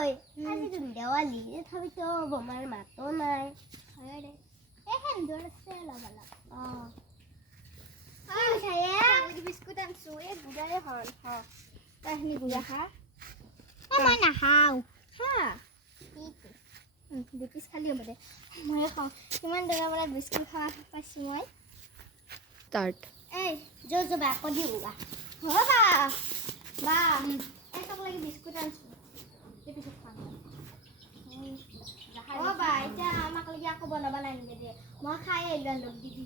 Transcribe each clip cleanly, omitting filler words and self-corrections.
ঐ আজি দেৱালী তথাপিতো বোমাৰ মাতো নাই আছে বিস্কুট আনছো এই গুড়াই হল তাইখিনি গুড়া খা মই নাখাওঁ খা দুপিচ খালি হ'ব দে মই খাওঁ কিমান দিনৰ পৰা বিস্কুট খোৱা পাইছোঁ মই Start. এই যো বা আকৌ দিওঁ বা বা বা এটক লাগি বিস্কুট আনছো পিছত খাম বা এতিয়া আমাক লাগি আকৌ বনাব নালাগে দে মই খাই আহিলোঁ লগ দিদি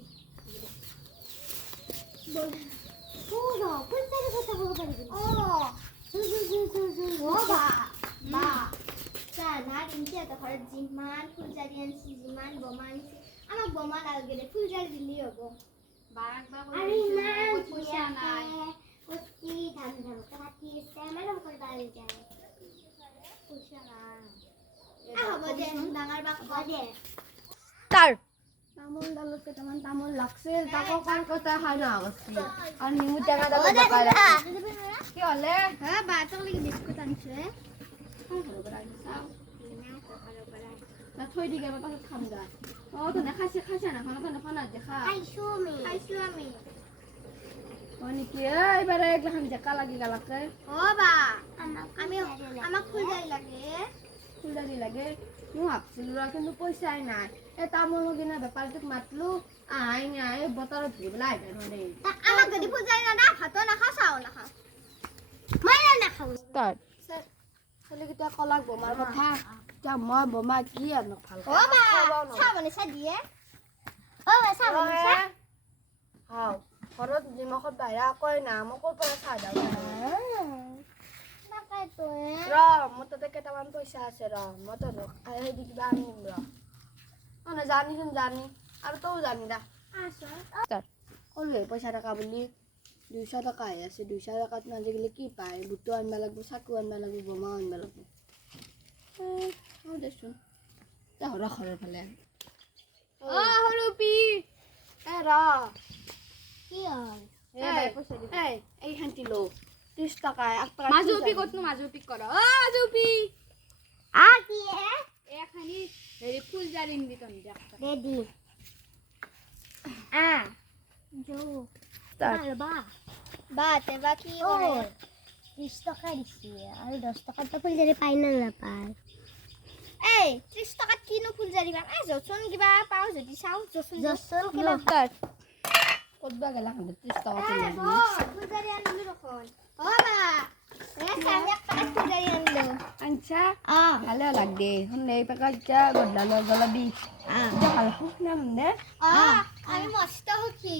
ঘৰত যিমান ফুলজাৰি আনিছি যিমান বোমা আনিছি আমাক বোমা নালাগে দে ফুলজাৰি দিলেই হ'ব আৰু ইমান পইচা নাই কচি ধান ধানকে কাটি আছে আমাৰ লগত বাঢ়ি যায় পইচা নাই হ'ব দে ডাঙৰ বাক হ'ব দে Start. তামোল ডালত কেইটামান তামোল লাগছিল তাকো কাণ কটা খাই না আগছিল আৰু নিমু টেঙা ডালত বকাই কি হ'লে বা তোক লাগি বিস্কুট আনিছো থৈ দিকে মই পাছত খাম দা তনে খাইছে না খানা দেখা খাইছো আমি হয় নেকি এইবাৰে এইগিলাখান জেকা লাগি গালাকে বা আমি আমাক ফুলজাৰি লাগে মই ভাবছিলো ৰ কিন্তু পইচাই নাই এই তামোল কিনা বেপাৰীটোক মাতলো আহাই নাই বতৰত ধুই পেলাই আহিব মানে আমাক যদি ফুলজাৰি নাদা ভাতো নাখাওঁ চাও নাখাওঁ মই নাখাওঁ Start. চলিকেইটা কলাক বোমাৰ কথা এতিয়া মই বোমা কি আনক ভাল চাহ বনাইছা দিয়ে চাহ বনাইছা খাওঁ ঘৰত নিমখত বাহিৰা কয় না মই ক'ৰ পৰা চাহ দাওঁ ৰ মোৰ তাতে কেইটামান পইচা আছে ৰ মই তহঁতক দি কিবা আনিম ৰ জানিচোন জানি আৰু তইও জানি দা Start. ক'লোৱে পইচা টকা বুলি 200 টকা আহি আছে 200 টকাত আজিকালি কি পায় বুটো আনিব লাগিব চাকু আনিব লাগিব বোমা আনিব লাগিব দেচোন ঘৰৰ ফালে সৰুপি ৰ কি হ'ল এই শান্তি লো 30 টকা মাজুপি কতনো মাজুপি কৰ মাজুপি কি এখানি হেৰি ফুল জাৰিম দি তন দেখ ৰেডি যো Start. বা তেবা কি কৰে 30 টকা দিছি আৰু 10 টকাত ফুলজাৰি পাই না নাপায় এই 30 টকাত কিনো ফুলজাৰি পাম জচোন কিবা পাও যদি চাও জচোন কিবা Start. ক'তবা গেলা 30 টকা ফুলজাৰি আনিলো দেখোন বা আমি এক পেকেট ফুলজাৰি আনিলো আনছা ভালে লাগ দে শুনে পেকেট যা গডালৰ জলবি ভাল শুকনা শুনে আমি মস্ত সুখী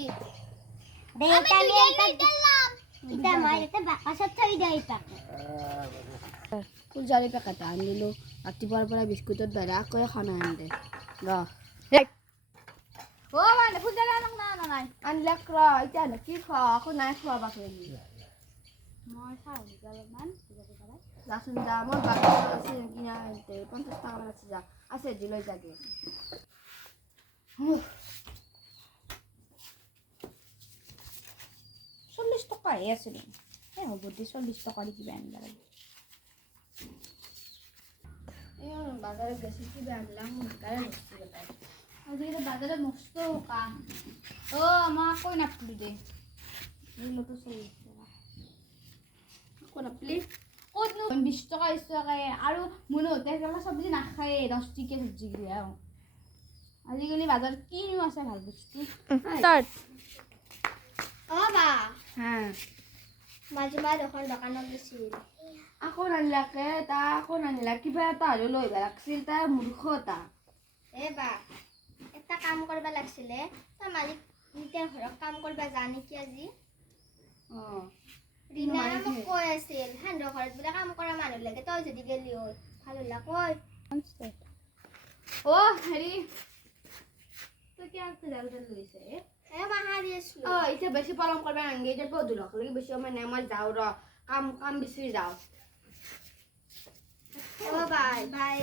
ফুলজাৰি পেকেট আনিলো ৰাতিপুৱাৰ পৰা বিস্কুটত বাহিৰে আকৌ খানা আনি দে ৰ মানে ফুল জাৰি আনক না নাই আনলাক ৰ এতিয়া কি খোৱা আকৌ নাই খোৱা বাকী মই চাও অলপমান যাচোন যা মোৰ বাকী আছে কিনা 50 টকা আছে যা আছে দিলৈ যাগে 40 টকা হে আছে নি হ'ব দে 40 টকা দি কিবা আনিব লাগে বাজারে গেছি কিবা আনলাম কারে নষ্ট গটাই আজিকালি বাজারে মস্ত কাম আমাক কই নাপলি দে এই মতো চলি কোন আপলি কতনো 20 টকা 20 টকা আৰু মনতে গলা সবজি নাখায় 10 টিকে সবজি দিয়া আজিকালি বাজাৰত কিনো আছে ভাল বস্তু Start. বা হ্যাঁ মাজুমা দোকানত গৈছিল আকৌ নানিলাকে তা আকৌ নানিলা কিবা এটা হলেও লৈ আহিব লাগছিল তাই মূৰ্খ এটা বা এটা কাম কৰিব লাগছিলে তাৰ মালিক এতিয়া ঘৰত কাম কৰিব জানি কি আজি ৰিনা মোক কৈ আছিল সান্দৰ ঘৰত বোলে কাম কৰা মানুহ লাগে তই যদি গেলি হ'ল ভাল হলা কৈ হেৰি তই কি আছে জালদাল লৈছে মাহা দিছিলো এতিয়া বেছি পালন কৰিব নালাগে এতিয়া পদুলক লাগি বেছি মানে মই যাওঁ ৰ কাম বিচাৰি যাওঁ বাই বাই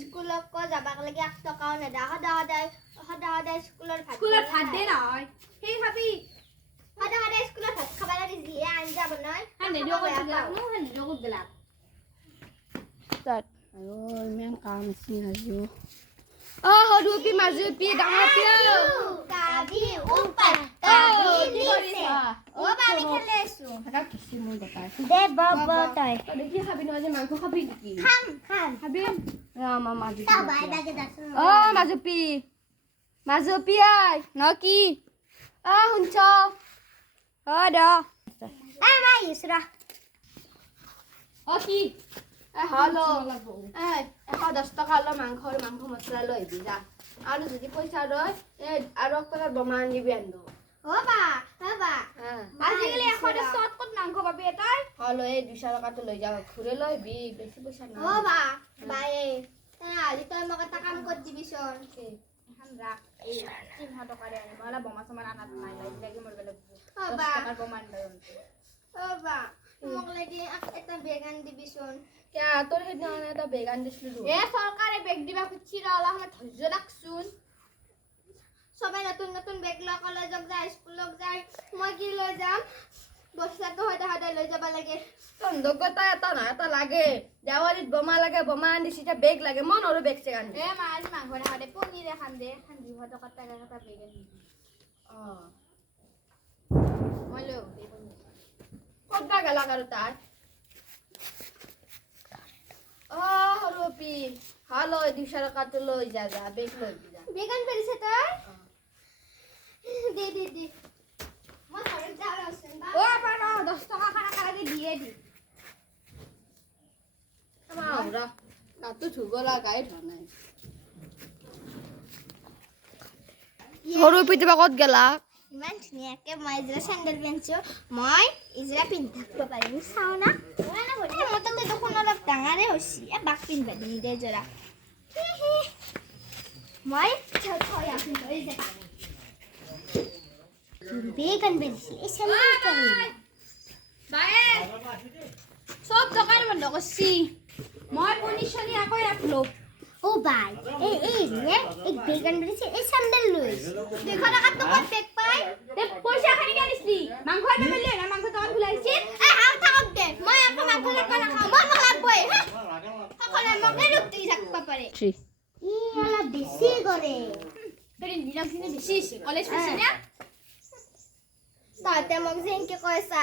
স্কুলত ক যাবাক লাগি 1 টকাও নেদা সদায় স্কুলৰ ভাত দে নহয় সেই খাবি সদায় স্কুলৰ ভাত খাব লাগে যিহে আঞ্জা বনাই হানে দিও কত গেলাক ষ্টাৰ্ট আৰু ইমান কাম আছে আজিও সৰুপি মাজুপি ডাঙৰপি কাবি ওপৰ কাবি কি কৰিছা ও বাবি খেলি আছো এটা কিছু মোৰ বেটাৰ দে বব তই তই দেখি খাবি নহয় যে মাংস খাবি নেকি খাম খাম খাবি আমাৰ মাজুপি তা বাই লাগে দাছ মাজুপি মাজুপি আই ন কি শুনছ দ মাই ইছৰা কি হলো 110 টকা লৈ মাংস মছলা লৈ আহিবি যা আৰু যদি পইচা ৰয় আৰু এক পেকেট বমা আনিবি আনিব ও বা আজিকালি 110 ক'ত মাংস পাবি এটাই হলো এই 200 টকাটো লৈ যা ঘুৰে লৈ আহিবি বেছি পইচা নাই ও বা বাই আজি তই মোক এটা কাম কৰি দিবিচোন এখন ৰাখ এই 300 টকাৰে আনিম নহ'লে বমা চমা আনাত নাই লাগি মোৰ বেলেগ অ 10 বা টকাৰ বমা আনিব ও বা মোক লাগি এটা বেগান দিবিচোন কিয়া তোৰ সেইদিনা এটা বেগ আনি দিছিলো চৰকাৰে বেগ দিবা খুজিছি অলপ সময় ধৈৰ্য ৰাখচোন সবাই নতুন নতুন বেগ লৈ কলেজত যায় স্কুলত যায় মই কি লৈ যাম বস্তাটো সদায় লৈ যাব লাগে দগতা এটা না এটা লাগে দেৱালীত বমা লাগে বমা আনিছি এতিয়া বেগ লাগে মই নৰো বেগ চেগ আনি মা আজি মাংস দেখা দে পনীৰ এখন দে এখন 200 টকাৰ এটা বেগ আনি মই লৈ ক'ত বা গেলা আৰু তাৰ সৰুপি হালো 200 টকাটো লৈ যা বেগ লৈ যা বেগান পেৰিছে তই দে মই ঘৰত যাওঁ আছে বা 10 টকা খানা কালি দিয়ে দি আমৰা কাটো ধুব লাগাই ধোৱা নাই সৰুপি ক'ত গেলা ইমান ধুনীয়াকে মই ইজৰা চেণ্ডেল পিন্ধিছো মই ইজৰা পিন্ধি থাকিব পাৰিম চাওঁ না মই তাতে দেখোন অলপ ডাঙৰে হৈছি বাক পিন্ধিব দিম দে জৰা মই বেগান পিন্ধিছিল এই চেণ্ডেল পিন্ধিছিল সব দোকান বন্ধ করছি মই পনিশনি আকৌ রাখলো ও বাই এই নে এক বেগান পিন্ধিছিল এই চেণ্ডেল লৈ দেখো না কত কত বেগ পাই তে পয়সা খানি আনিছলি মাংস আনবে বললি না মাংস দোকান খুলাইছি হাও থাকক দে মই আকৌ মাংস লাগবা নাখাওঁ মই লাগবই সকলে মকে লুটি থাকবা পাৰে ই অলপ বেছি কৰে ফেরি দিলাম কিনে বেশি কলেজ পড়ছি না তাতে মোক যেনকে কৈছা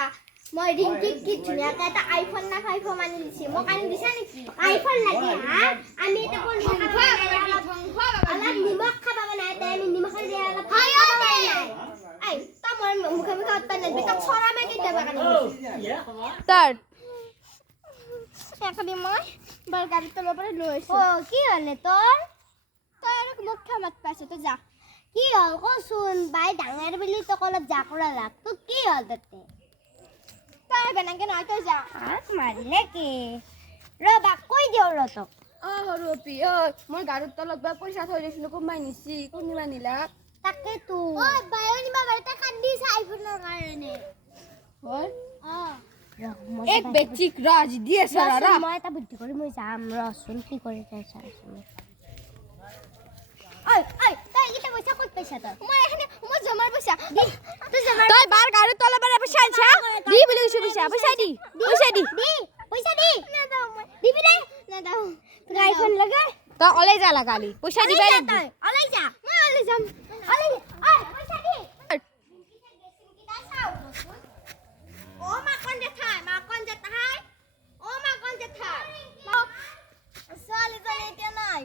মই ৰিংকিক কি ধুনীয়াকে এটা আইফোন না আইফোন আনি দিছি মোক আনি দিছা নেকি আইফোন লাগে হা আমি এটা কোন অলপ নিমখ খাবা নাই তাই আমি নিমখ দিয়ে অলপ আই তা মই মুখে মুখে উত্তৰ নেবি তাক ছৰামে কেতিয়াবা কানি স্টাৰ্ট একাদি মই বৰ গাড়ী তলৰ পৰা লৈ আছো কি হলে তোৰ তই আৰু মোক খামাত পাইছ তই যা কি হ'ল কচোন বাই ডাঙৰ বুলি তোক অলপ জাকৰা লাগ তোক কি হ'ল তাতে তই বেনাকে নহয় তই যা মাৰিলে কি ৰবা কৈ দিওঁ ৰ তোক সৰুপি মই গাড়ীৰ তলত বা পইচা থৈ দিছিলো কোনোবাই নিছি কোনোবা নিলা তাকে তো ঐ বায়ো নিবা বাৰতে কান্দিছে আইফোনৰ কাৰণে এক বেচিক ৰাজ দিয়ে সাৰা মই এটা বুদ্ধি কৰি মই যাম ৰচোন কি কৰি তাই চাইছো ঐ তই এইটা পইচা ক'ত পাইছা তই মই এখানে মই জমাৰ পইচা দি তই জমাৰ তই বাৰ গাড়ীৰ তলত পৰা পইচা আনছা দি বুলি কৈছো পইচা দি পইচা দি না দাও মই দিবি নাই না দাও তোৰ আইফোন লাগে তই অলে যা লাগালি পইচা দিবা তই অলাই যা মই অলাই যাম অলাই পইচা দি ও মা কোন জেঠাই ও মা কোন জেঠাই ছোৱালী জনী এতিয়া নাই